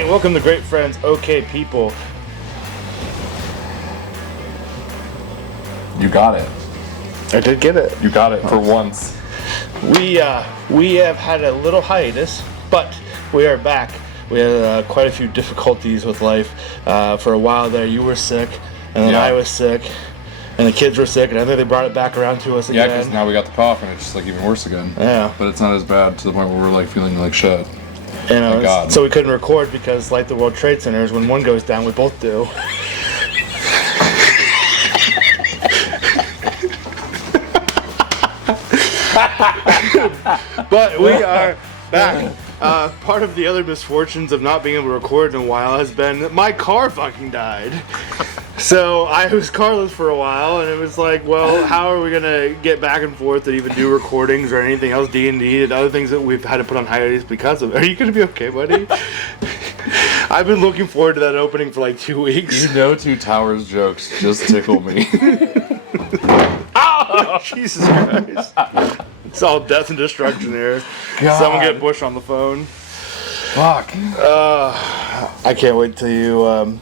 Hey, welcome to Great Friends, Okay People. You got it. I did get it. You got it for once. We have had a little hiatus, but we are back. We had quite a few difficulties with life. For a while there, you were sick, and then I was sick, and the kids were sick, and I think they brought it back around to us again. Yeah, because now we got the cough, and it's just like even worse again. Yeah. But it's not as bad to the point where we're like feeling like shit. And so we couldn't record because, like the World Trade Centers, when one goes down, we both do. But we are back. Part of the other misfortunes of not being able to record in a while has been that my car fucking died. So I was carless for a while, and it was like, well, how are we gonna get back and forth and even do recordings or anything else, D&D and other things that we've had to put on hiatus because of it? Are you gonna be okay, buddy? I've been looking forward to that opening for like 2 weeks. You know, Two Towers jokes just tickle me. Oh, Jesus Christ. It's all death and destruction here. God. Someone get Bush on the phone. Fuck. I can't wait till you,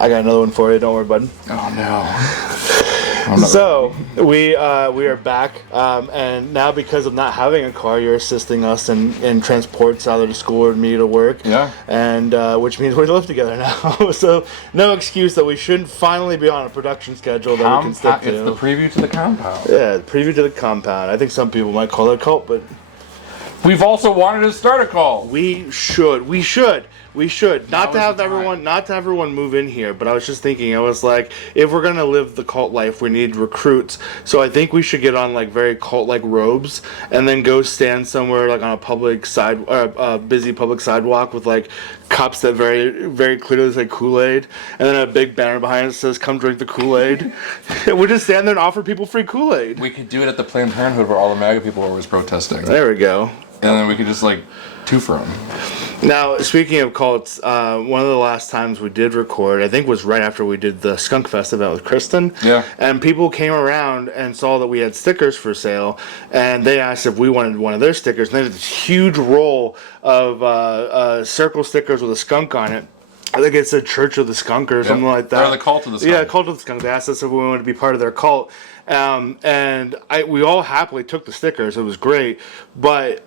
I got another one for you, don't worry, bud. Oh no. So, we are back, and now because of not having a car, you're assisting us in transports either to school or me to work. Yeah. And, which means we live together now. So, no excuse that we shouldn't finally be on a production schedule that we can stick to. It's the preview to the compound. Yeah, the preview to the compound. I think some people might call it a cult, but... We've also wanted to start a call. We should. Not to have everyone move in here, but I was just thinking, I was like, if we're gonna live the cult life, we need recruits. So I think we should get on like very cult-like robes and then go stand somewhere like on a busy public sidewalk with like cups that very, very clearly say Kool-Aid, and then a big banner behind it that says "Come drink the Kool-Aid." We just stand there and offer people free Kool-Aid. We could do it at the Planned Parenthood where all the MAGA people are always protesting. There we go. And then we could just like twofer them. Now, speaking of cults, one of the last times we did record, I think was right after we did the Skunk Fest event with Kristen. Yeah. And people came around and saw that we had stickers for sale, and they asked if we wanted one of their stickers. And they had this huge roll of circle stickers with a skunk on it. I think it's a Church of the Skunk or something like that. Or the Cult of the Skunk. Yeah, Cult of the Skunk. They asked us if we wanted to be part of their cult. And we all happily took the stickers. It was great. But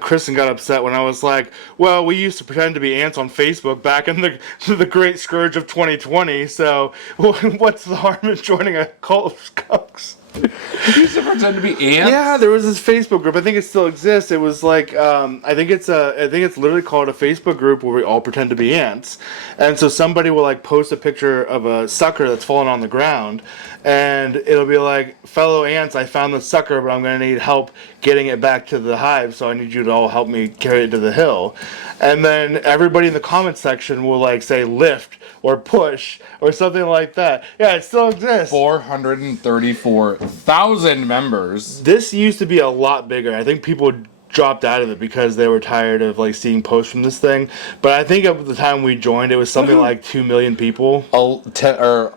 Kristen got upset when I was like, well, we used to pretend to be ants on Facebook back in the great scourge of 2020. So what's the harm in joining a cult of skunks? You used to pretend to be ants? Yeah, there was this Facebook group. I think it still exists. It was like I think it's literally called a Facebook group where we all pretend to be ants. And so somebody will like post a picture of a sucker that's fallen on the ground, and it'll be like, fellow ants, I found the sucker, but I'm going to need help getting it back to the hive, so I need you to all help me carry it to the hill. And then everybody in the comment section will like say lift or push or something like that. Yeah, it still exists. 434,000 members. This used to be a lot bigger. I think people dropped out of it because they were tired of like seeing posts from this thing. But I think at the time we joined, it was something like 2 million people. Or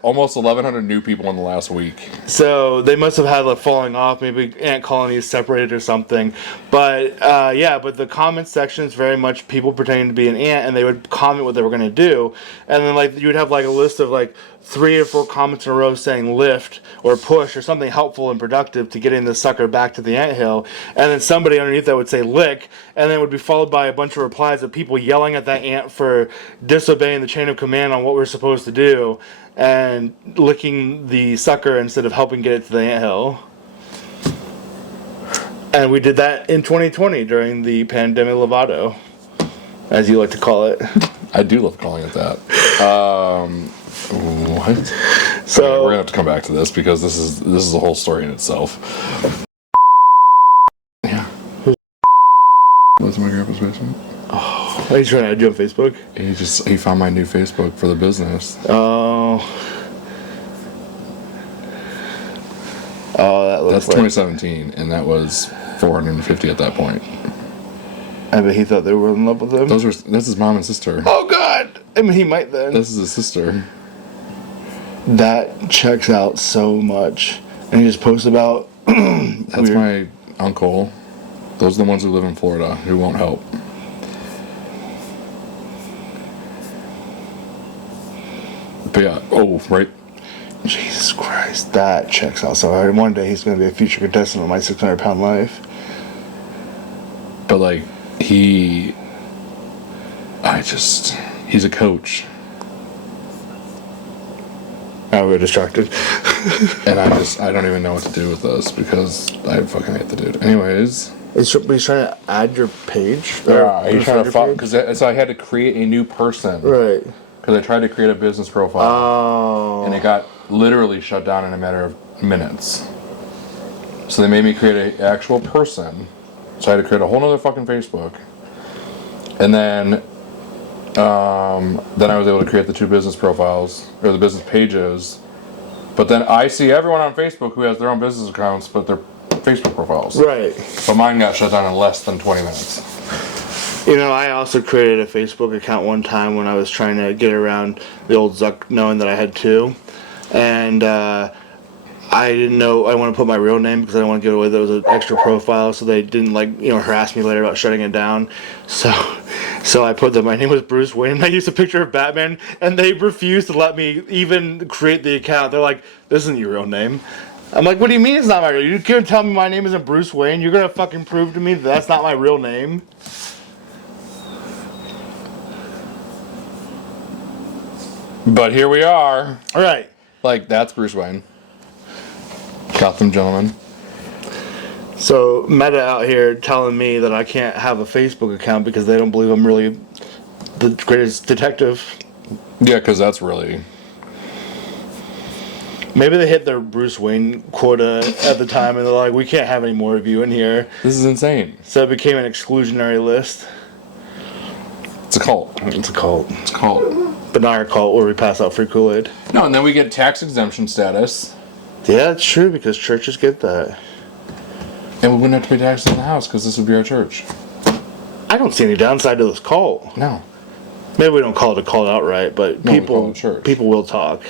almost 1,100 new people in the last week. So they must have had like falling off. Maybe ant colonies separated or something. But but the comment section is very much people pretending to be an ant, and they would comment what they were going to do. And then like you would have like a list of like 3 or 4 comments in a row saying lift or push or something helpful and productive to getting the sucker back to the anthill, and then somebody underneath that would say lick, and then it would be followed by a bunch of replies of people yelling at that ant for disobeying the chain of command on what we're supposed to do and licking the sucker instead of helping get it to the anthill. And we did that in 2020 during the Pandemic Lovato, as you like to call it. I do love calling it that. What? So okay, we're gonna have to come back to this because this is a whole story in itself. Yeah. What's my grandpa's basement? Oh, are you trying to add you on Facebook? He found my new Facebook for the business. Oh, that looks That's 2017, and that was 450 at that point. I bet he thought they were in love with him. That's his mom and sister. Oh God! I mean, he might then. This is his sister. That checks out so much. And he just posts about... That's my uncle. Those are the ones who live in Florida who won't help. But yeah, right. Jesus Christ, that checks out. So one day he's going to be a future contestant on My 600-Pound Life. But like he's a coach. Oh, we're distracted. And I don't even know what to do with this because I fucking hate the dude. Anyways. He's trying to add your page? Yeah, he's trying to fuck, because so I had to create a new person. Right. Because I tried to create a business profile. Oh. And it got literally shut down in a matter of minutes. So they made me create an actual person. So I had to create a whole nother fucking Facebook. And then I was able to create the 2 business profiles, or the business pages. But then I see everyone on Facebook who has their own business accounts, but their Facebook profiles. Right. But mine got shut down in less than 20 minutes. You know, I also created a Facebook account one time when I was trying to get around the old Zuck knowing that I had 2. And I didn't know I want to put my real name because I didn't want to give away that it was an extra profile, so they didn't harass me later about shutting it down. So I put that my name was Bruce Wayne, and I used a picture of Batman, and they refused to let me even create the account. They're like, "This isn't your real name." I'm like, "What do you mean it's not my real name? You can't tell me my name isn't Bruce Wayne. You're gonna fucking prove to me that that's not my real name." But here we are. All right. Like, that's Bruce Wayne. Gotham gentleman. So Meta out here telling me that I can't have a Facebook account because they don't believe I'm really the greatest detective. Yeah, because that's really... Maybe they hit their Bruce Wayne quota at the time and they're like, we can't have any more of you in here. This is insane. So it became an exclusionary list. It's a cult. It's a cult. It's a cult. But not our cult where we pass out free Kool-Aid. No, and then we get tax exemption status. Yeah, it's true because churches get that. And we wouldn't have to pay taxes on the house because this would be our church. I don't see any downside to this cult. No. Maybe we don't call it a cult outright, but No, we call it a church. People will talk.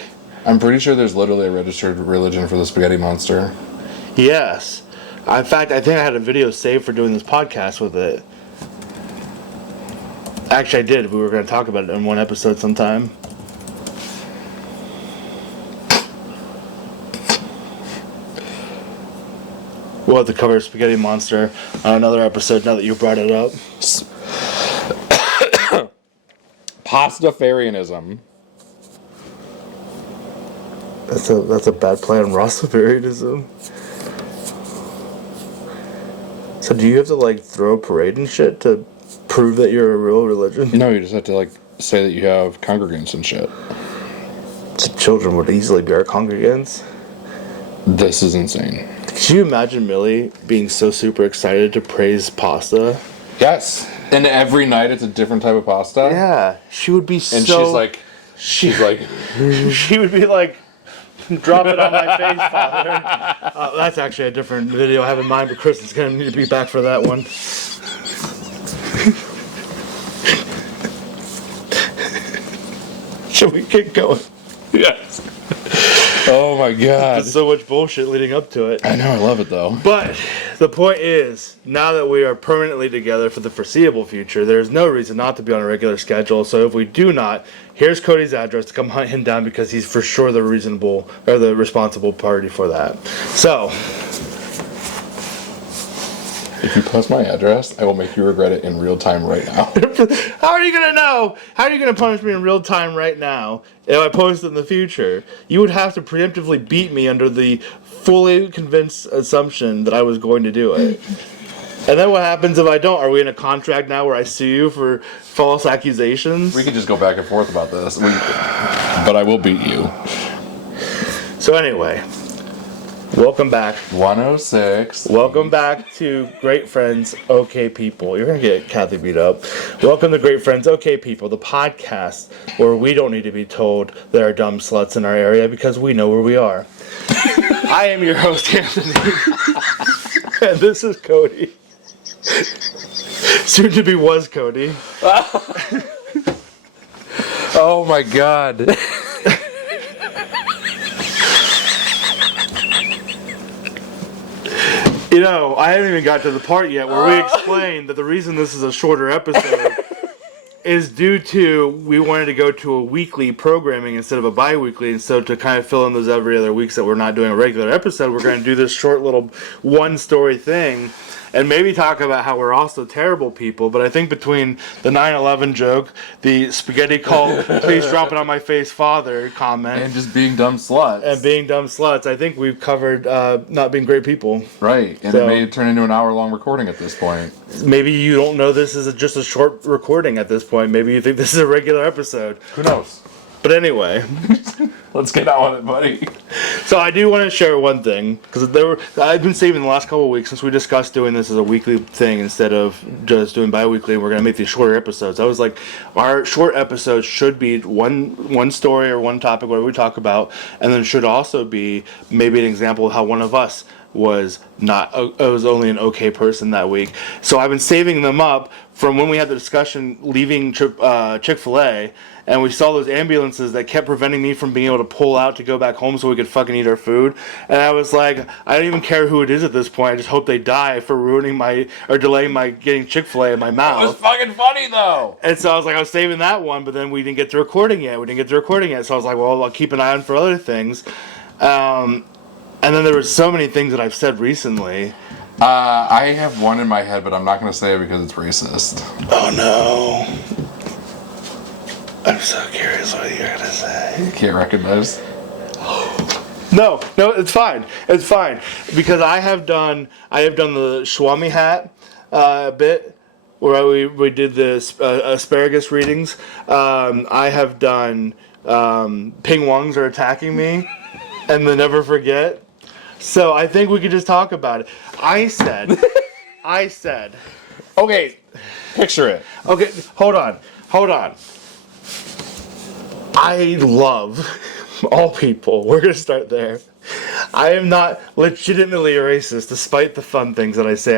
I'm pretty sure there's literally a registered religion for the spaghetti monster. Yes. In fact, I think I had a video saved for doing this podcast with it. Actually, I did. We were going to talk about it in one episode sometime. We'll have to cover Spaghetti Monster on another episode now that you brought it up. Pastafarianism. That's a bad play on Rastafarianism. So do you have to throw a parade and shit to prove that you're a real religion? No, you just have to say that you have congregants and shit. So children would easily be our congregants. This is insane. Could you imagine Millie being so super excited to praise pasta? Yes. And every night it's a different type of pasta. Yeah. She would be And so... she's like... She would be like, drop it on my face, Father. That's actually a different video I have in mind, but Kristen's going to need to be back for that one. Should we get going? Yes. Oh my god. There's so much bullshit leading up to it. I know, I love it though. But the point is, now that we are permanently together for the foreseeable future, there's no reason not to be on a regular schedule. So if we do not, here's Cody's address to come hunt him down because he's for sure the responsible party for that. So, if you post my address, I will make you regret it in real time right now. how are you going to know? How are you going to punish me in real time right now if I post it in the future? You would have to preemptively beat me under the fully convinced assumption that I was going to do it. And then what happens if I don't? Are we in a contract now where I sue you for false accusations? We could just go back and forth about this. But I will beat you. So anyway, welcome back. 106. Welcome back to Great Friends, OK People. You're going to get Kathy beat up. Welcome to Great Friends, OK People, the podcast where we don't need to be told there are dumb sluts in our area because we know where we are. I am your host, Anthony. And this is Cody. Soon to be was Cody. Oh my god. You know, I haven't even got to the part yet where we explain that the reason this is a shorter episode is due to we wanted to go to a weekly programming instead of a bi-weekly, and so to kind of fill in those every other weeks that we're not doing a regular episode, we're going to do this short little one-story thing. And maybe talk about how we're also terrible people, but I think between the 9/11 joke, the spaghetti cult, please drop it on my face, father comment, And just being dumb sluts. I think we've covered not being great people. Right, and So- it may turn into an hour-long recording at this point. Maybe you don't know this is just a short recording at this point. Maybe you think this is a regular episode. Who knows? But anyway, Let's get on it, buddy. so I do want to share one thing because I've been saving the last couple of weeks since we discussed doing this as a weekly thing instead of just doing bi-weekly. And we're gonna make these shorter episodes. I was like, our short episodes should be one story or one topic where we talk about, and then should also be maybe an example of how one of us was only an okay person that week. So I've been saving them up from when we had the discussion leaving Chick-fil-A, and we saw those ambulances that kept preventing me from being able to pull out to go back home so we could fucking eat our food. And I was like, I don't even care who it is at this point. I just hope they die for ruining delaying my getting Chick-fil-A in my mouth. It was fucking funny, though. And so I was like, I was saving that one, but then we didn't get to recording yet. So I was like, well, I'll keep an eye on for other things. And then there were so many things that I've said recently. I have one in my head, but I'm not going to say it because it's racist. Oh no. I'm so curious what you're going to say. Can't recognize. No, it's fine. It's fine. Because I have done the Swami hat bit where we did the asparagus readings. I have done Ping Wongs are attacking me and the never forget. So I think we could just talk about it. I said. Okay, picture it. Okay, hold on. I love all people. We're going to start there. I am not legitimately a racist, despite the fun things that I say.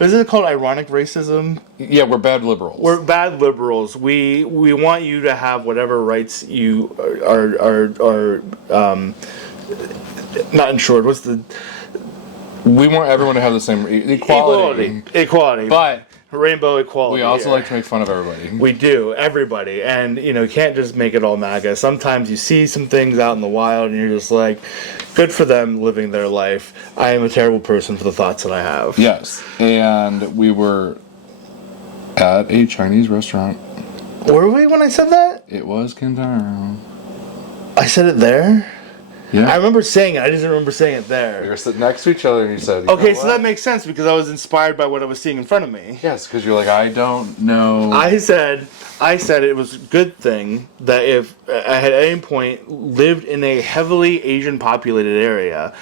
Isn't it called ironic racism? Yeah, we're bad liberals. We're bad liberals. We want you to have whatever rights you are not insured. We want everyone to have the same equality. Equality. But rainbow equality. we also here. like to make fun of everybody. We do, everybody. And, you can't just make it all MAGA. Sometimes you see some things out in the wild and you're just like, good for them living their life. I am a terrible person for the thoughts that I have. Yes, and we were at a Chinese restaurant. Were we when I said that? It was Kintaro. I said it there? Yeah. I remember saying it. I just didn't remember saying it We there. were sitting next to each other and you said, Okay, so that makes sense because I was inspired by what I was seeing in front of me. Yes, because you're like, I don't know. I said it was a good thing that if I had at any point lived in a heavily Asian populated area,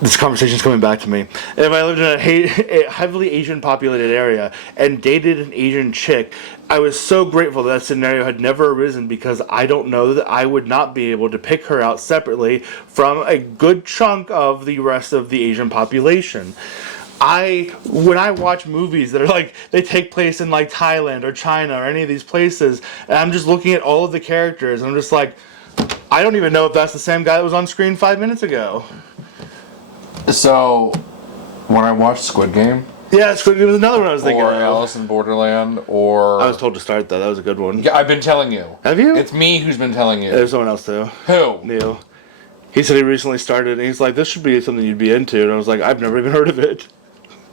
this conversation's coming back to me. If I lived in a heavily Asian populated area and dated an Asian chick, I was so grateful that scenario had never arisen because I don't know that I would not be able to pick her out separately from a good chunk of the rest of the Asian population. When I watch movies that are like, they take place in like Thailand or China or any of these places, and I'm just looking at all of the characters, and I'm just like, I don't even know if that's the same guy that was on screen 5 minutes ago. So, when I watched Squid Game, Yeah, it was another one I was thinking or of. Alice in Borderland, or... I was told to start that. That was a good one. Yeah, I've been telling you. Have you? It's me who's been telling you. There's someone else too. Who? Neil. He said he recently started, and he's like, this should be something you'd be into. And I was like, I've never even heard of it.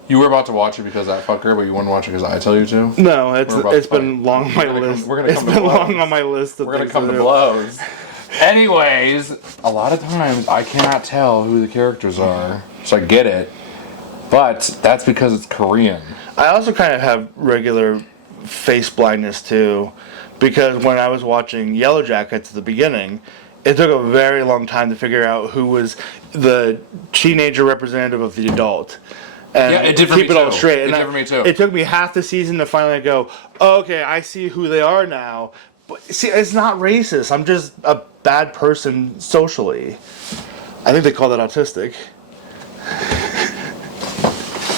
You were about to watch it because I fuck her, but you wouldn't watch it because I tell you to? No, We're about it's to been fight. long on my We're gonna list. come- we're gonna It's come to been blows. long on my list. We're gonna come to blows. Anyways, a lot of times I cannot tell who the characters are, so I get it. But that's because it's Korean. I also kind of have regular face blindness too, because when I was watching Yellow Jackets at the beginning, it took a very long time to figure out who was the teenager representative of the adult. And Yeah, it did for me keep it all too. straight. It And did for me too. It took me half the season to finally go, oh, okay, I see who they are now. But see, it's not racist. I'm just a bad person socially. I think they call that autistic.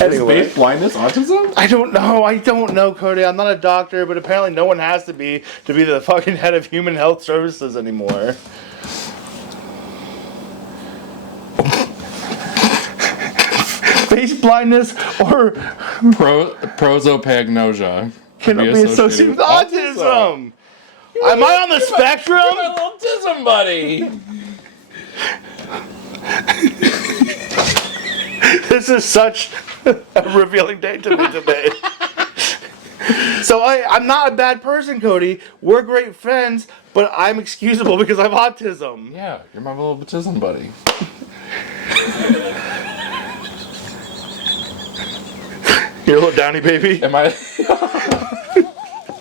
Anyway. Face blindness autism? I don't know, Cody. I'm not a doctor, but apparently no one has to be the fucking head of human health services anymore. Face blindness or Prosopagnosia. cannot be associated with autism. Am I on the spectrum? You're my little autism buddy. This is such a revealing day to me today. So I'm not a bad person, Cody. We're great friends, but I'm excusable because I have autism. Yeah, you're my little autism buddy. You're a little downy baby. Am I?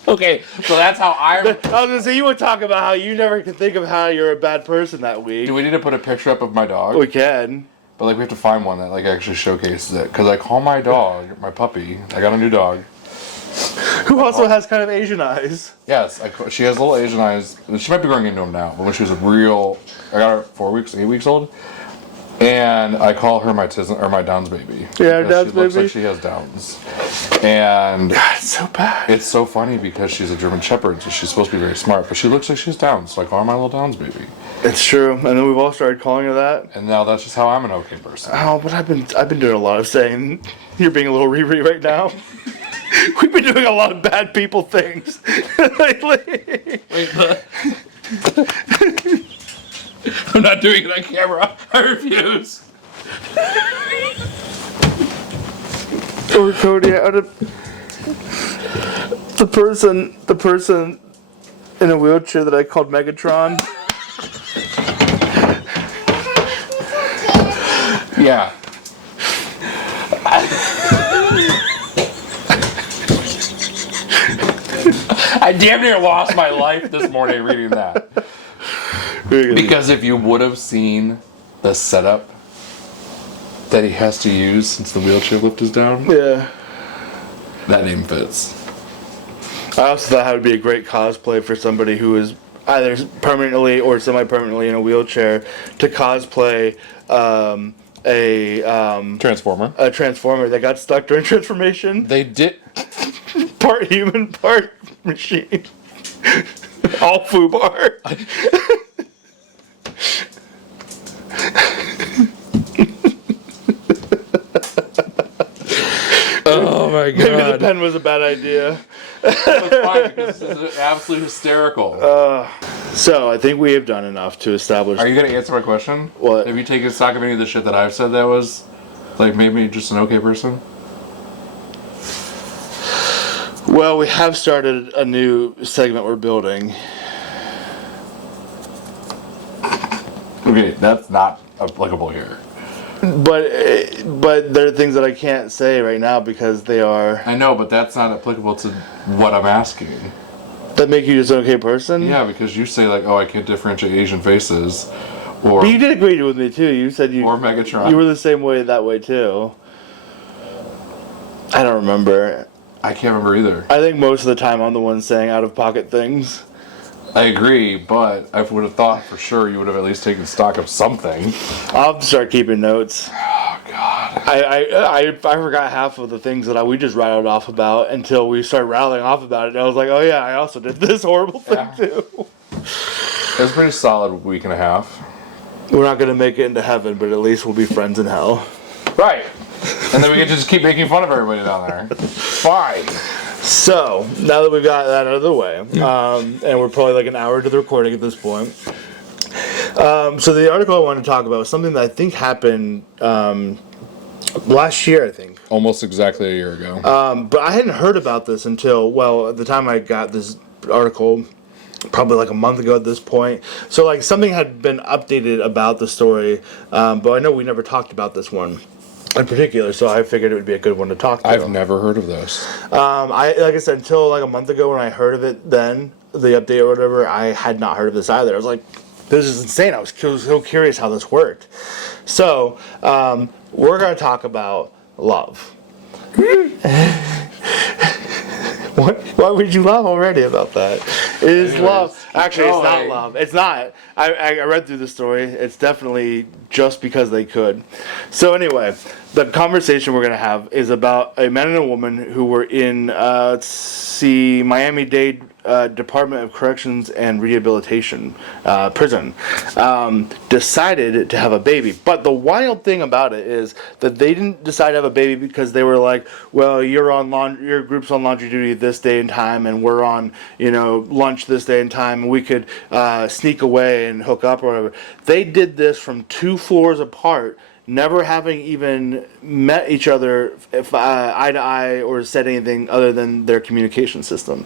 Okay, so that's how I was gonna say, you would talk about how you never can think of how you're a bad person that week. Do we need to put a picture up of my dog? We can. But like we have to find one that like actually showcases it. Because I call my dog, my puppy, I got a new dog. Who also has kind of Asian eyes. Yes, she has little Asian eyes. She might be growing into them now. But when she was I got her 8 weeks old. And I call her my Downs baby. Yeah, Downs baby. She looks baby. like she has Downs. And God, it's so bad. it's so funny because she's a German Shepherd, so she's supposed to be very smart. But she looks like she's Downs, so I call her my little Downs baby. It's true, and then we've all started calling her that. And now that's just how I'm an okay person. Oh, but I've been doing a lot of saying you're being a little Riri right now. We've been doing a lot of bad people things lately. Wait, I'm not doing it on camera. I refuse. Or Cody, the person in a wheelchair that I called Megatron. Yeah. I damn near lost my life this morning reading that. Because if you would have seen the setup that he has to use since the wheelchair lift is down, Yeah. that name fits. I also thought it would be a great cosplay for somebody who is either permanently or semi-permanently in a wheelchair to cosplay a transformer that got stuck during transformation. They did. Part human, part machine. All FUBAR. Oh my god. Maybe the pen was a bad idea. It's fine because this is absolutely hysterical. So I think we have done enough to establish. Are you going to answer my question? What? Have you taken stock of any of the shit that I've said that was, like, made me just an okay person? Well, we have started a new segment we're building. Okay, that's not applicable here. But there are things that I can't say right now because they are... I know, but that's not applicable to what I'm asking. That make you just an okay person? Yeah, because you say, like, oh, I can't differentiate Asian faces, or... But you did agree with me, too. You said you... Or Megatron. You were the same way that way, too. I don't remember. I can't remember either. I think most of the time I'm the one saying out-of-pocket things. I agree, but I would have thought for sure you would have at least taken stock of something. I'll have to start keeping notes. Oh, God. I forgot half of the things that we just rattled off about until we started rattling off about it. And I was like, oh yeah, I also did this horrible thing too. It was a pretty solid week and a half. We're not going to make it into heaven, but at least we'll be friends in hell. Right. And then we can just keep making fun of everybody down there. Fine. So, now that we've got that out of the way, and we're probably like an hour to the recording at this point. So the article I wanted to talk about was something that I think happened last year, I think. Almost exactly a year ago. But I hadn't heard about this until, well, at the time I got this article, probably like a month ago at this point. So like something had been updated about the story, but I know we never talked about this one in particular, so I figured it would be a good one to talk to. I've never heard of this. Like I said, until like a month ago when I heard of it then, the update or whatever, I had not heard of this either. I was like, this is insane. I was so curious how this worked. So, we're going to talk about love. Why would you laugh already about that? It is love. Actually, it's not love. It's not. I read through the story. It's definitely just because they could. So anyway, the conversation we're going to have is about a man and a woman who were in, Miami-Dade Department of Corrections and Rehabilitation prison decided to have a baby. But the wild thing about it is that they didn't decide to have a baby because they were like, well, your group's on laundry duty this day and time, and we're on lunch this day and time, and we could sneak away and hook up or whatever. They did this from 2 floors apart, never having even met each other eye to eye or said anything other than their communication system.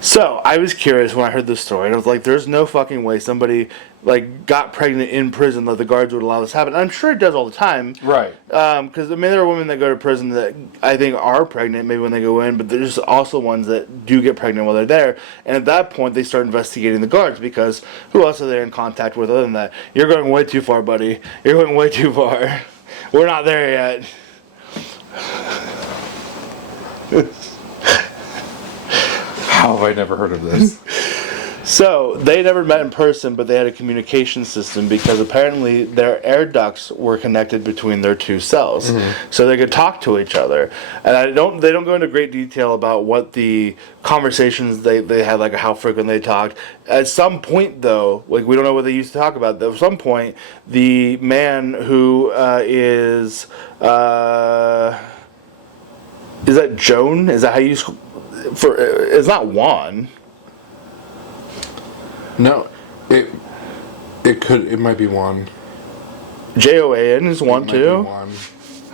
So I was curious when I heard this story, and I was like, there's no fucking way somebody got pregnant in prison that the guards would allow this to happen. And I'm sure it does all the time. Right. Because, there are women that go to prison that I think are pregnant maybe when they go in, but there's also ones that do get pregnant while they're there. And at that point, they start investigating the guards because who else are they in contact with other than that? You're going way too far, buddy. You're going way too far. We're not there yet. How have I never heard of this? So, they never met in person, but they had a communication system because apparently their air ducts were connected between their 2 cells. Mm-hmm. So they could talk to each other. And they don't go into great detail about what the conversations they had, how frequent they talked. At some point, though, we don't know what they used to talk about. At some point, the man who is that Joan? Is that how you... it's not Juan. No, it might be one. Joan is one too. One.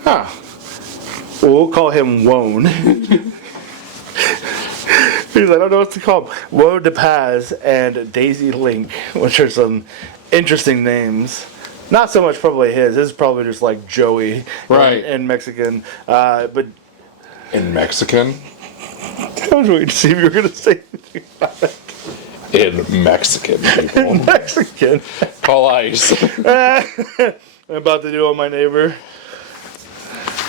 Huh. Well, we'll call him Wone. Because I don't know what to call him. Woe DePaz and Daisy Link, which are some interesting names. Not so much probably his. His is probably just like Joey, right? In Mexican, but in Mexican. I was waiting to see if you were going to say anything about it. In Mexican, people. In Mexican. Call ICE. I'm about to do on my neighbor.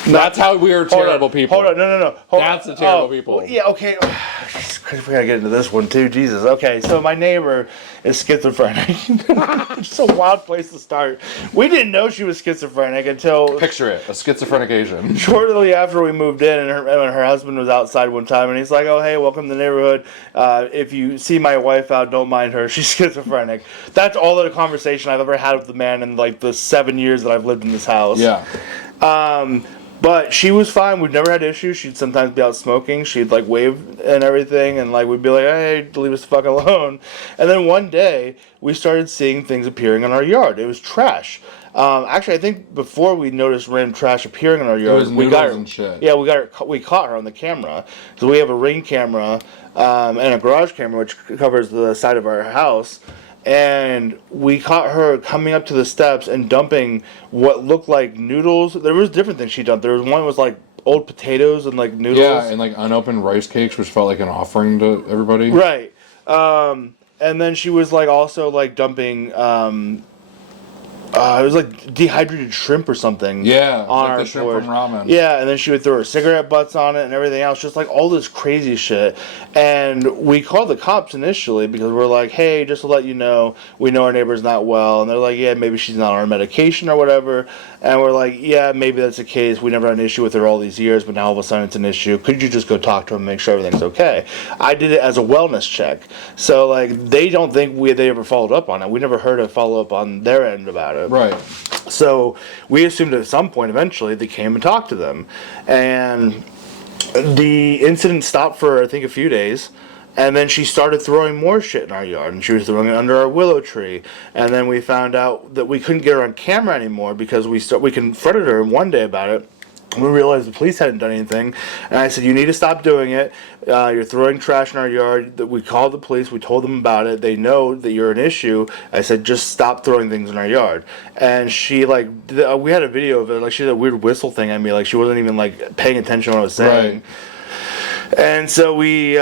That's how we are terrible people. Hold on, no. That's the terrible people. Well, yeah, okay. We gotta get into this one too, Jesus. Okay, so my neighbor is schizophrenic. It's a wild place to start. We didn't know she was schizophrenic until... Picture it, a schizophrenic Asian. Shortly after we moved in, and her husband was outside one time, and he's like, oh, hey, welcome to the neighborhood. If you see my wife out, don't mind her. She's schizophrenic. That's all the conversation I've ever had with the man in the 7 years that I've lived in this house. Yeah. But she was fine. We've never had issues. She'd sometimes be out smoking. She'd wave and everything, and we'd be like, "Hey, leave us the fuck alone." And then one day we started seeing things appearing in our yard. It was trash. Actually, I think before we noticed random trash appearing in our yard, it was noodles and shit. Yeah, we caught her on the camera. So we have a Ring camera and a garage camera which covers the side of our house. And we caught her coming up to the steps and dumping what looked like noodles. There was different things she dumped. There was one that was old potatoes and noodles. Yeah, and unopened rice cakes, which felt like an offering to everybody. Right. And then she was also dumping it was dehydrated shrimp or something. Yeah, on our the shrimp porch. from ramen. Yeah, and then she would throw her cigarette butts on it and everything else, just all this crazy shit. And we called the cops initially because we're like, hey, just to let you know, we know our neighbor's not well. And they're like, yeah, maybe she's not on her medication or whatever. And we're like, yeah, maybe that's the case. We never had an issue with her all these years, but now all of a sudden it's an issue. Could you just go talk to him and make sure everything's okay? I did it as a wellness check. So, they don't think they ever followed up on it. We never heard a follow-up on their end about it. Right. So we assumed at some point eventually they came and talked to them. And the incident stopped for, I think, a few days. And then she started throwing more shit in our yard. And she was throwing it under our willow tree. And then we found out that we couldn't get her on camera anymore because we confronted her one day about it. We realized the police hadn't done anything, and I said, you need to stop doing it. You're throwing trash in our yard. We called the police. We told them about it. They know that you're an issue. I said, just stop throwing things in our yard. And she, we had a video of it. She did a weird whistle thing at me. She wasn't even, paying attention to what I was saying. Right. And so we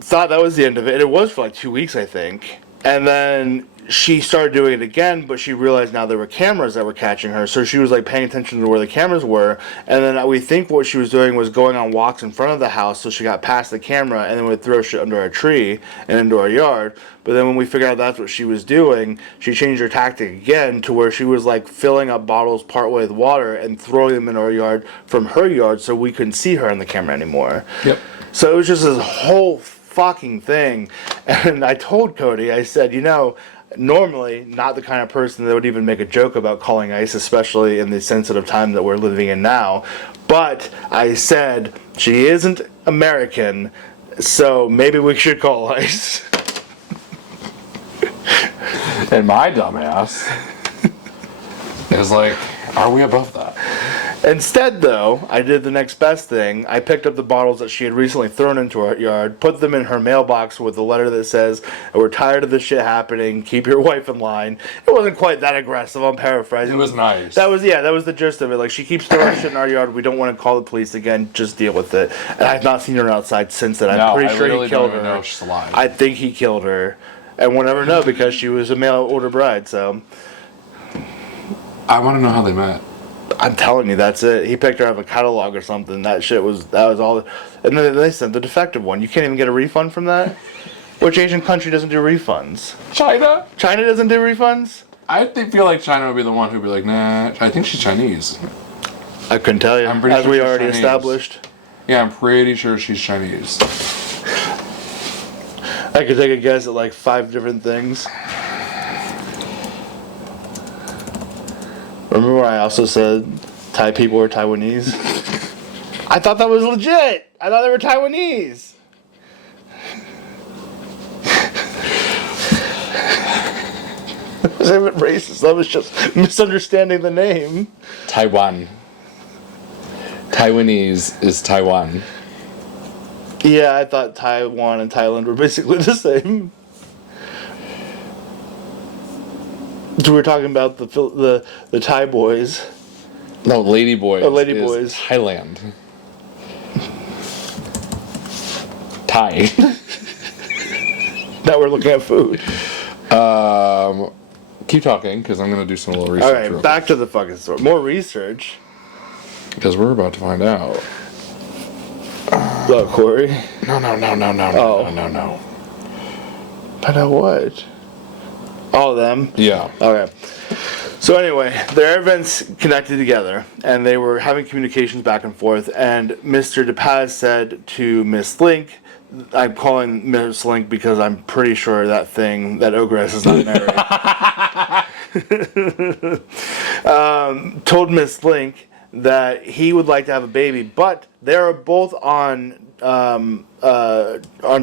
thought that was the end of it. It was for 2 weeks, I think. And then she started doing it again, but she realized now there were cameras that were catching her, so she was paying attention to where the cameras were, and then we think what she was doing was going on walks in front of the house, so she got past the camera and then would throw shit under our tree and into our yard. But then when we figured out that's what she was doing, she changed her tactic again to where she was filling up bottles partway with water and throwing them in our yard from her yard so we couldn't see her on the camera anymore. Yep. So it was just this whole fucking thing. And I told Cody, I said, normally not the kind of person that would even make a joke about calling ICE, especially in the sensitive time that we're living in now. But I said, she isn't American, so maybe we should call ICE. And my dumbass is like, are we above that? Instead, though, I did the next best thing. I picked up the bottles that she had recently thrown into our yard, put them in her mailbox with a letter that says, "We're tired of this shit happening. Keep your wife in line." It wasn't quite that aggressive. I'm paraphrasing. It was nice. That was the gist of it. Like, she keeps throwing shit in our yard. We don't want to call the police again. Just deal with it. And I've not seen her outside since then. I'm pretty sure he killed her. Know she's alive. I think he killed her, and we'll never know because she was a mail order bride. So I want to know how they met. I'm telling you, that's it. He picked her out of a catalog or something. That was all. And then they sent the defective one. You can't even get a refund from that? Which Asian country doesn't do refunds? China? China doesn't do refunds? Feel like China would be the one who'd be like, nah, I think she's Chinese. I couldn't tell you. I'm pretty As sure we she's already Chinese. established. Yeah, I'm pretty sure she's Chinese. I could take a guess at like 5 different things. Remember when I also said Thai people are Taiwanese? I thought that was legit. I thought they were Taiwanese. That wasn't even racist. That was just misunderstanding the name. Taiwan. Taiwanese is Taiwan. Yeah, I thought Taiwan and Thailand were basically the same. So we were talking about the Thai boys. No, Lady Boys. Oh, Lady is Boys. Thailand. Thai. Now we're looking at food. Keep talking, because I'm going to do some little research. Alright, back to the fucking story. More research. Because we're about to find out. Look, Corey. No. No. Find out what? All of them? Yeah. Okay. So anyway, their events connected together, and they were having communications back and forth, and Mr. DePaz said to Miss Link, I'm calling Miss Link because I'm pretty sure that ogress is not married. Told Miss Link that he would like to have a baby, but they're both on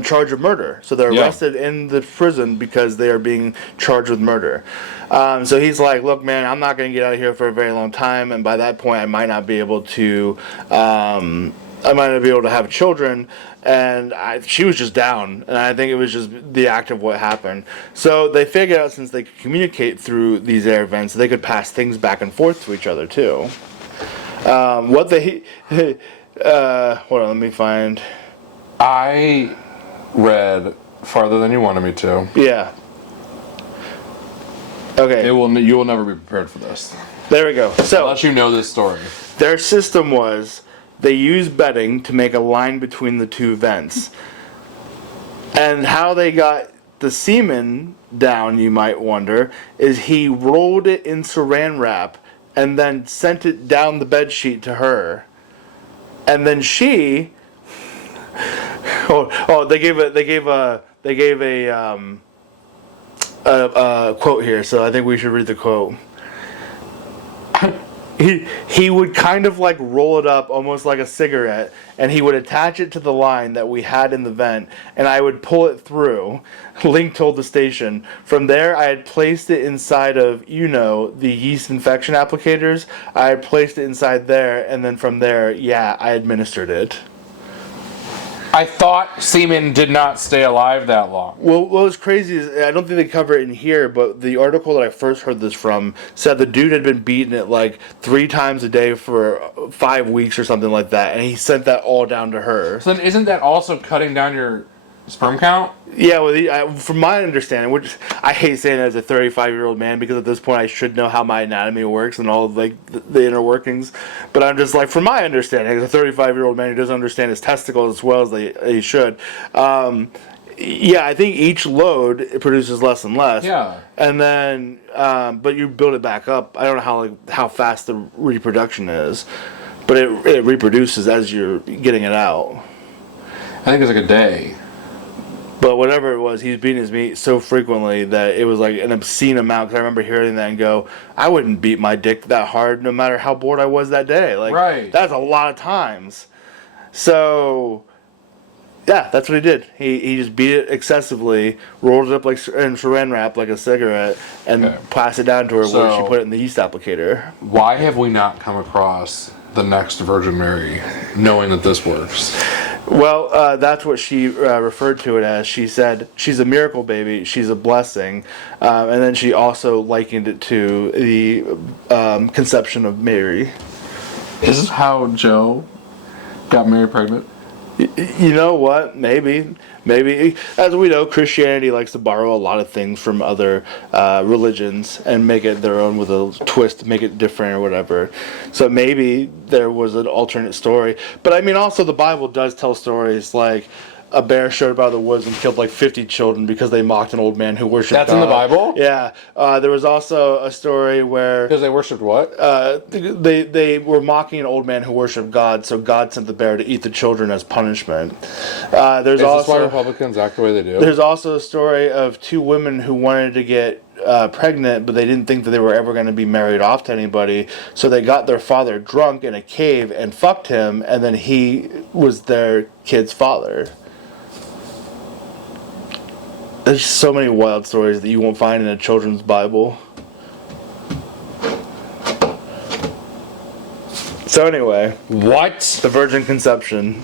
charge of murder. So they're arrested in the prison because they are being charged with murder. So he's like, look, man, I'm not going to get out of here for a very long time, and by that point I might not be able to have children. And she was just down, and I think it was just the act of what happened. So they figured out, since they could communicate through these air vents, they could pass things back and forth to each other too. Hold on, let me find. I read farther than you wanted me to. Yeah. Okay. You will never be prepared for this. There we go. So unless you know this story. Their system was they used bedding to make a line between the two vents. And how they got the semen down, you might wonder, is he rolled it in saran wrap and then sent it down the bed sheet to her. And then she they gave a quote here, so I think we should read the quote. He would kind of like roll it up almost like a cigarette, and he would attach it to the line that we had in the vent, and I would pull it through. Link told the station. From there, I had placed it inside of, the yeast infection applicators. I had placed it inside there, and then from there, I administered it. I thought semen did not stay alive that long. Well, what was crazy is, I don't think they cover it in here, but the article that I first heard this from said the dude had been beating it like 3 times a day for 5 weeks or something like that, and he sent that all down to her. So then isn't that also cutting down your sperm count? Yeah, well, from my understanding, which I hate saying it as a 35-year-old man, because at this point I should know how my anatomy works and all of, like, the inner workings. But I'm just like, from my understanding, as a 35-year-old man who doesn't understand his testicles as well as he should, I think each load it produces less and less. Yeah. And then, but you build it back up. I don't know how fast the reproduction is, but it reproduces as you're getting it out. I think it was like a day. But whatever it was, he was beating his meat so frequently that it was like an obscene amount. Because I remember hearing that and go, I wouldn't beat my dick that hard no matter how bored I was that day. Like, right. That's a lot of times. So, yeah, that's what he did. He just beat it excessively, rolled it up like in saran wrap like a cigarette, and passed it down to her where she put it in the yeast applicator. Why have we not come across the next Virgin Mary, knowing that this works? Well, that's what she referred to it as. She said, she's a miracle baby, she's a blessing. And then she also likened it to the conception of Mary. Is this how Joe got Mary pregnant? You know what? Maybe. As we know, Christianity likes to borrow a lot of things from other religions and make it their own with a twist, make it different or whatever. So maybe there was an alternate story. But I mean, also the Bible does tell stories like a bear showed up out of the woods and killed like 50 children because they mocked an old man who worshipped God. That's in the Bible? Yeah. There was also a story where... Because they worshipped what? They were mocking an old man who worshipped God, so God sent the bear to eat the children as punishment. Is this why Republicans act the way they do? There's also a story of two women who wanted to get pregnant, but they didn't think that they were ever going to be married off to anybody, so they got their father drunk in a cave and fucked him, and then he was their kid's father. There's so many wild stories that you won't find in a children's Bible. So anyway. What? The virgin conception.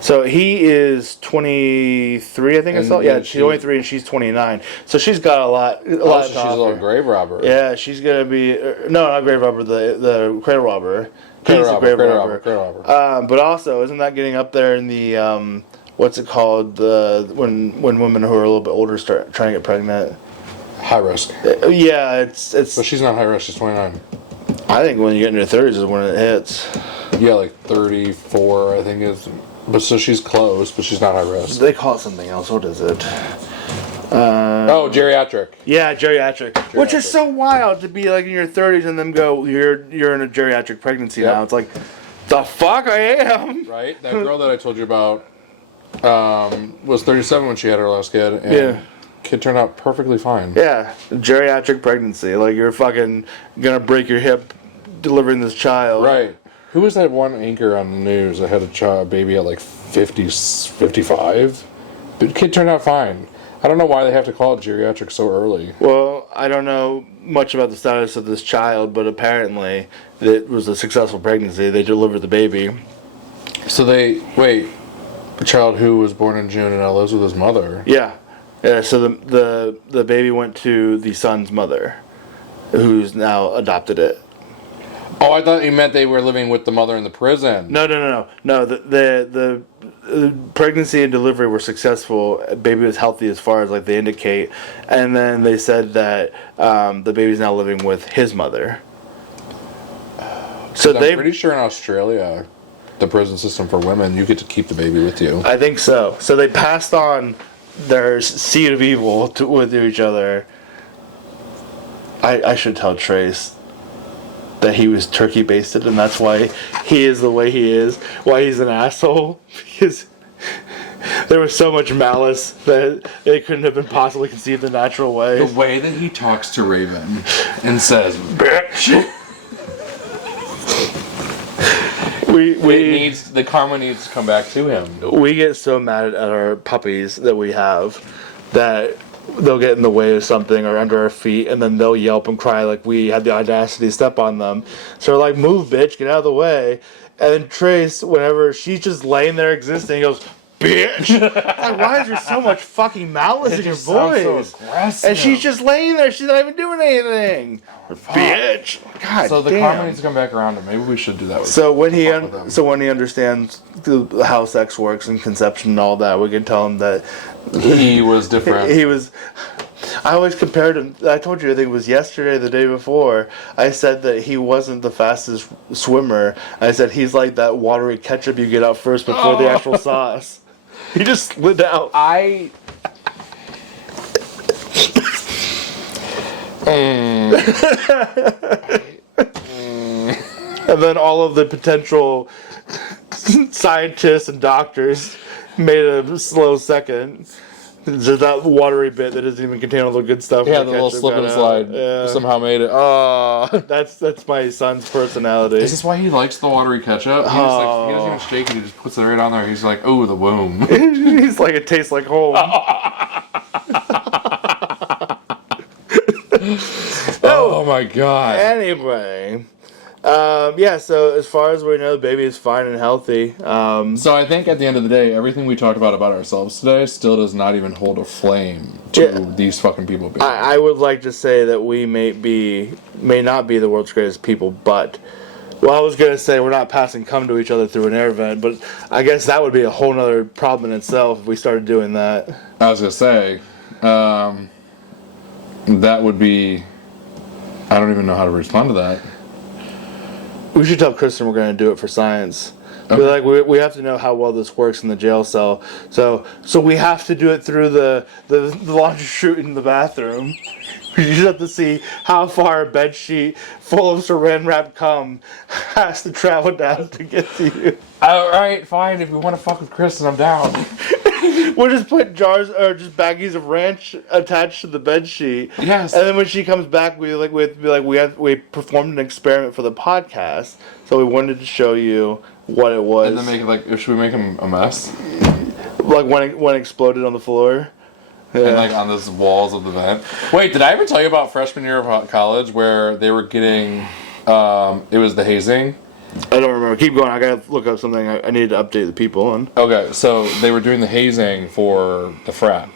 So he is 23, I think I saw. Yeah, she's 23 and she's 29. So she's got a lot. So she's a little grave robber. Yeah, she's gonna be no, not grave robber. The cradle robber. He's the grave robber. But also, isn't that getting up there in the what's it called? When women who are a little bit older start trying to get pregnant. High risk. Yeah, it's. But she's not high risk. She's 29. I think when you get into your 30s is when it hits. Yeah, like 34, I think is. But so she's close, but she's not high risk. They call it something else. What is it? Geriatric. Yeah, geriatric. Which is so wild to be like in your 30s and then go, you're in a geriatric pregnancy now. It's like, the fuck I am. Right? That girl that I told you about was 37 when she had her last kid. And kid turned out perfectly fine. Yeah, geriatric pregnancy. Like you're fucking gonna break your hip delivering this child. Right. Who was that one anchor on the news that had a baby at like 50, 55? But the kid turned out fine. I don't know why they have to call it geriatric so early. Well, I don't know much about the status of this child, but apparently it was a successful pregnancy. They delivered the baby. So a child who was born in June and now lives with his mother. Yeah. Yeah, so the baby went to the son's mother, who's now adopted it. Oh, I thought you meant they were living with the mother in the prison. No. The pregnancy and delivery were successful. Baby was healthy as far as like they indicate, and then they said that the baby's now living with his mother. So I'm pretty sure in Australia, the prison system for women, you get to keep the baby with you. I think so. So they passed on their seed of evil with each other. I should tell Trace that he was turkey basted and that's why he is the way he is, why he's an asshole, because there was so much malice that it couldn't have been possibly conceived the natural way. The way that he talks to Raven and says, bitch. The karma needs to come back to him. We get so mad at our puppies that we have that they'll get in the way of something or under our feet, and then they'll yelp and cry like we had the audacity to step on them. So we're like, move, bitch, get out of the way. And then Trace, whenever she's just laying there existing, he goes, bitch! Like, why is there so much fucking malice in your voice? So aggressive. And she's just laying there, she's not even doing anything. Bitch! God so the damn. karma needs to come back around, and maybe we should do that with when he understands how sex works and conception and all that, we can tell him that he was different. I always compared him. I told you, I think it was yesterday, the day before. I said that he wasn't the fastest swimmer. I said he's like that watery ketchup you get out first before the actual sauce. He just slid out. And then all of the potential scientists and doctors made a slow second. Just that watery bit that doesn't even contain all the good stuff. Yeah, the little slip and slide somehow made it. That's my son's personality. Is this why he likes the watery ketchup? He doesn't even shake it. He just puts it right on there. He's like, oh, the womb. He's like, it tastes like home. Oh my god. Anyway. So as far as we know, the baby is fine and healthy. So I think at the end of the day, everything we talked about ourselves today still does not even hold a flame to these fucking people. I would like to say that we may not be the world's greatest people, but I was going to say we're not passing cum to each other through an air vent, but I guess that would be a whole nother problem in itself if we started doing that. I was going to say, that would be, I don't even know how to respond to that. We should tell Kristen we're going to do it for science. Okay. We have to know how well this works in the jail cell. So we have to do it through the laundry chute in the bathroom. You just have to see how far a bed sheet full of saran wrap cum has to travel down to get to you. Alright, fine. If you want to fuck with Kristen, I'm down. We'll just put jars or just baggies of ranch attached to the bed sheet. Yes. And then when she comes back, we performed an experiment for the podcast, so we wanted to show you what it was. And then should we make him a mess? Like when it exploded on the floor. Yeah. And on the walls of the vent. Wait, did I ever tell you about freshman year of college where they were getting, it was the hazing? I don't remember. Keep going. I gotta look up something I need to update the people on. Okay, so they were doing the hazing for the frat.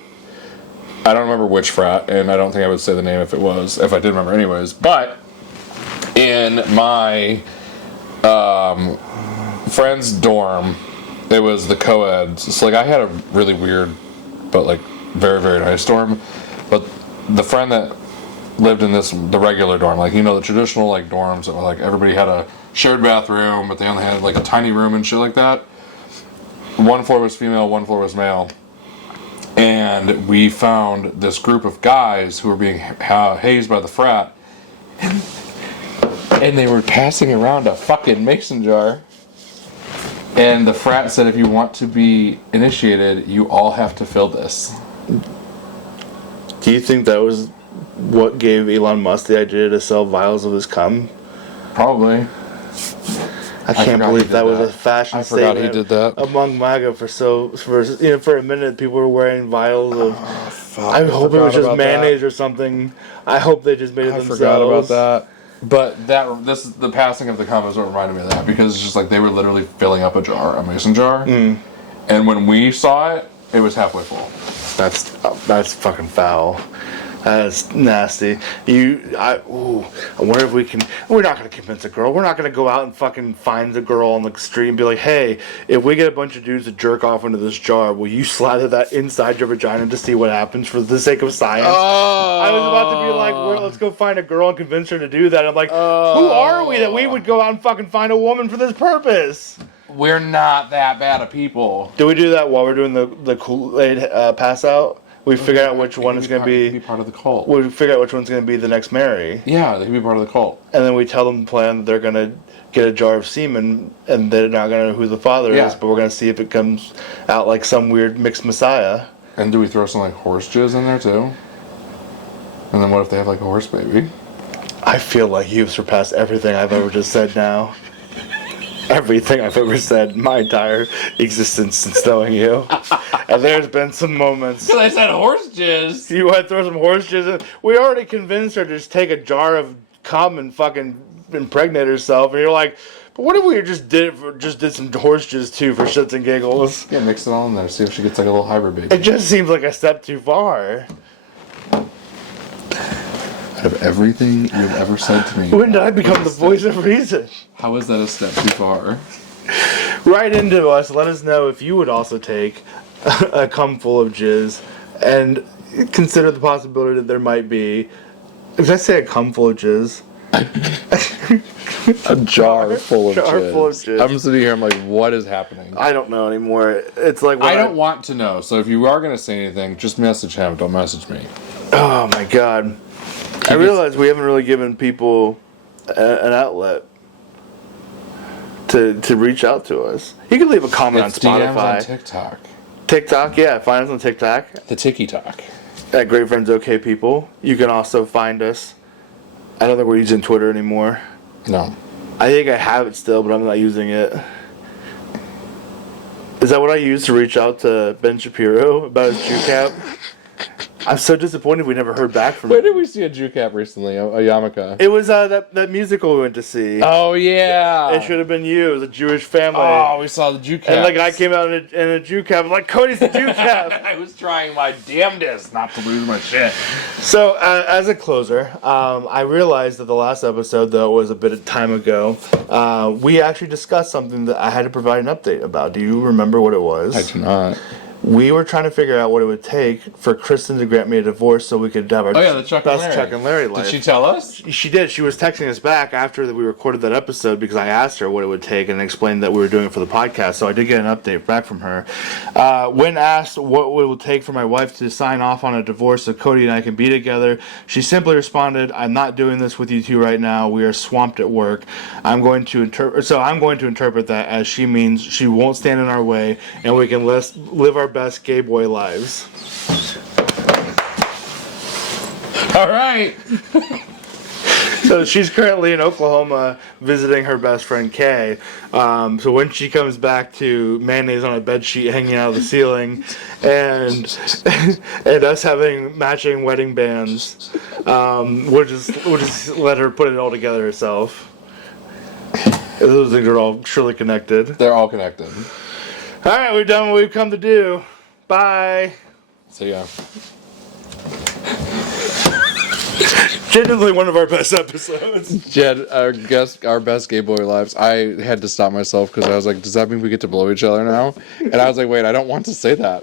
I don't remember which frat, and I don't think I would say the name if I did remember anyways. But in my friend's dorm, it was the co-ed. So I had a really weird, but very, very nice dorm. But the friend that lived in the regular dorm, the traditional dorms that were everybody had a shared bathroom, but they only had a tiny room and shit like that. One floor was female, one floor was male. And we found this group of guys who were being hazed by the frat. And they were passing around a fucking mason jar. And the frat said, if you want to be initiated, you all have to fill this. Do you think that was what gave Elon Musk the idea to sell vials of his cum? Probably. I can't believe that was a fashion statement. I forgot he did that. Among MAGA for a minute, people were wearing vials of. I hope it was just mayonnaise or something. I hope they just made it themselves. I forgot about that. But the passing of the cum is what reminded me of that, because it's just they were literally filling up a mason jar, and when we saw it, it was halfway full. That's fucking foul. That's nasty. I wonder if we can. We're not going to convince a girl. We're not going to go out and fucking find the girl on the street and be like, hey, if we get a bunch of dudes to jerk off into this jar, will you slather that inside your vagina to see what happens for the sake of science? Oh. I was about to be like, let's go find a girl and convince her to do that. I'm like, who are we that we would go out and fucking find a woman for this purpose? We're not that bad of people. Do we do that while we're doing the Kool-Aid pass out? We figure out which one is going to be part of the cult. We figure out which one's going to be the next Mary. Yeah, they can be part of the cult. And then we tell them the plan that they're going to get a jar of semen, and they're not going to know who the father is, but we're going to see if it comes out like some weird mixed messiah. And do we throw some horse jizz in there too? And then what if they have a horse baby? I feel like you've surpassed everything I've ever just said now. Everything I've ever said in my entire existence since knowing you. And there's been some moments. Because I said horse jizz. You want to throw some horse jizz in? We already convinced her to just take a jar of cum and fucking impregnate herself. And you're like, but what if we just did some horse jizz too for shits and giggles? Yeah, mix it all in there. See if she gets a little hybrid baby. It just seems like a step too far. Out of everything you've ever said to me. When did I become the voice of reason? How is that a step too far? Write into us. Let us know if you would also take a cum full of jizz, and consider the possibility that there might be. Did I say a cum full of jizz? A jar full of jizz. I'm sitting here. I'm like, what is happening? I don't know anymore. It's like I don't want to know. So if you are going to say anything, just message him. Don't message me. Oh my god. I realize we haven't really given people an outlet to reach out to us. You can leave a comment It's on DMs Spotify. on TikTok. TikTok, yeah. Find us on TikTok. The Tiki Talk. At Great Friends OK People. You can also find us. I don't think we're using Twitter anymore. No. I think I have it still, but I'm not using it. Is that what I used to reach out to Ben Shapiro about his Jew cap? I'm so disappointed we never heard back from Where him. did we see a Jew cap recently? A yarmulke. It was that musical we went to see. Oh, yeah. It should have been you. It was a Jewish family. Oh, we saw the Jew cap. And the guy came out in a Jew cap. I'm like, Cody's the Jew cap. I was trying my damnedest not to lose my shit. So, as a closer, I realized that the last episode, though, was a bit of time ago. We actually discussed something that I had to provide an update about. Do you remember what it was? I do not. We were trying to figure out what it would take for Kristen to grant me a divorce so we could have our the Chuck and best Larry. Chuck and Larry life. Did she tell us? She did. She was texting us back after we recorded that episode because I asked her what it would take and explained that we were doing it for the podcast. So I did get an update back from her. When asked what it would take for my wife to sign off on a divorce so Cody and I can be together, she simply responded, "I'm not doing this with you two right now. We are swamped at work. I'm going to interpret that as she means she won't stand in our way and we can live our best gay boy lives." All right. So she's currently in Oklahoma visiting her best friend Kay. So when she comes back to mayonnaise on a bed sheet hanging out of the ceiling, and us having matching wedding bands, we'll just let her put it all together herself. Those things are all surely connected. They're all connected. All right, we've done what we've come to do. Bye. So yeah. Genuinely one of our best episodes. Jed, our best gay boy lives. I had to stop myself because I was like, does that mean we get to blow each other now? And I was like, wait, I don't want to say that.